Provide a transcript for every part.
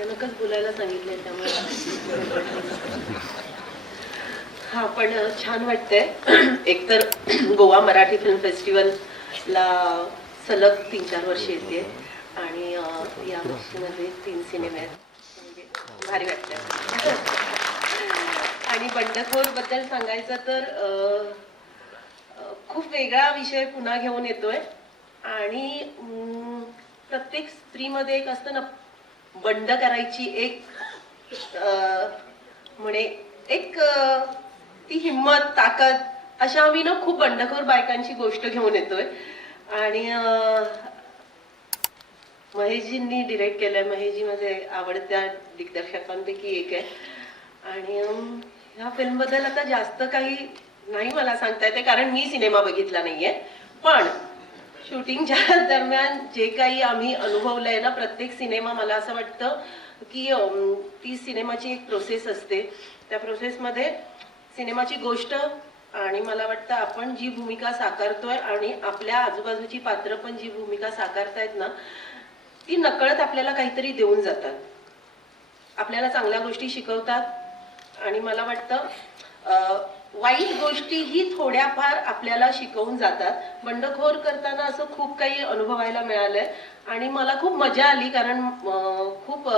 अचानकच बोलायला सांगितलंय त्यामुळे हा पण छान वाटतंय. एकतर गोवा मराठी फिल्म फेस्टिवलला सलग 3-4 वर्ष येते आणि या वर्षीमध्ये 3 सिनेमे आहेत. म्हणजे भारी वाटतंय. आणि बंडखोर बद्दल सांगायचं तर खूप वेगळा विषय पुन्हा घेऊन येतोय आणि प्रत्येक स्त्रीमध्ये एक असतं ना, बंड करायची एक म्हणे एक ती हिम्मत ताकद, अशा आम्ही ना खूप बंडखोर बायकांची गोष्ट घेऊन येतोय. आणि महेशजींनी डिरेक्ट केलंय. महेशजी माझे आवडत्या दिग्दर्शकांपैकी एक आहे आणि ह्या फिल्म बद्दल आता जास्त काही नाही मला सांगता येते कारण मी सिनेमा बघितला नाहीये. पण शूटिंगच्या दरम्यान जे काही आम्ही अनुभवलंय ना, प्रत्येक सिनेमा मला असं वाटतं की ती सिनेमाची एक प्रोसेस असते. त्या प्रोसेसमध्ये सिनेमाची गोष्ट आणि मला वाटतं आपण जी भूमिका साकारतोय आणि आपल्या आजूबाजूची पात्र पण जी भूमिका साकारतायत ना, ती नकळत आपल्याला काहीतरी देऊन जातात, आपल्याला चांगल्या गोष्टी शिकवतात आणि मला वाटतं वाईट गोष्टीही थोड्याफार आपल्याला शिकवून जातात. बंडखोर करताना असं खूप काही अनुभवायला मिळालंय आणि मला खूप मजा आली कारण खूप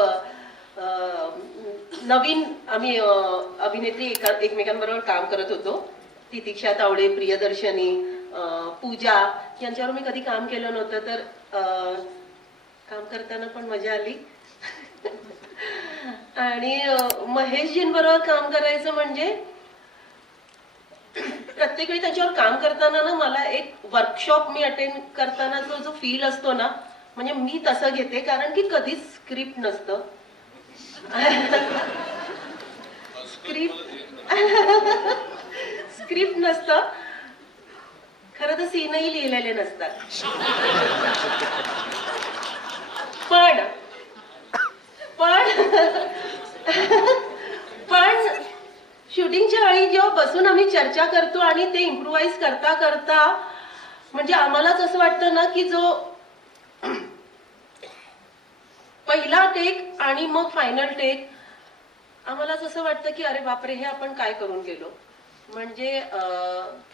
नवीन आम्ही अभिनेत्री एकमेकांबरोबर काम करत होतो. तितिक्षा तावडे, प्रियदर्शनी, पूजा यांच्यावर मी कधी काम केलं नव्हतं, तर काम करताना पण मजा आली. आणि महेशजींबरोबर काम करायचं म्हणजे प्रत्येक वेळी त्याच्यावर काम करताना ना मला एक वर्कशॉप मी अटेंड करताना जो फील असतो ना, म्हणजे मी तसं घेते कारण की कधीच स्क्रिप्ट नसतं. स्क्रिप्ट नसतं खरं तर, सीनही लिहिलेले नसतात. पण पण शूटिंगच्या वेळी जेव्हा बसून आम्ही चर्चा करतो आणि ते इम्प्रोवाइज करता करता म्हणजे आम्हालाच असं वाटतं ना की जो पहिला टेक आणि मग फायनल टेक, आम्हालाच असं वाटतं की अरे बापरे, हे आपण काय करून गेलो. म्हणजे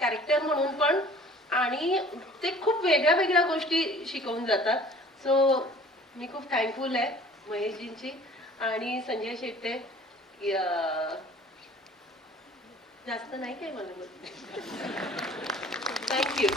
कॅरेक्टर म्हणून पण आणि ते खूप वेगळ्या वेगळ्या गोष्टी शिकवून जातात. सो मी खूप थँकफुल आहे महेशजींची आणि संजय शेट्टे. जास्त नाही काय मला. थँक्यू.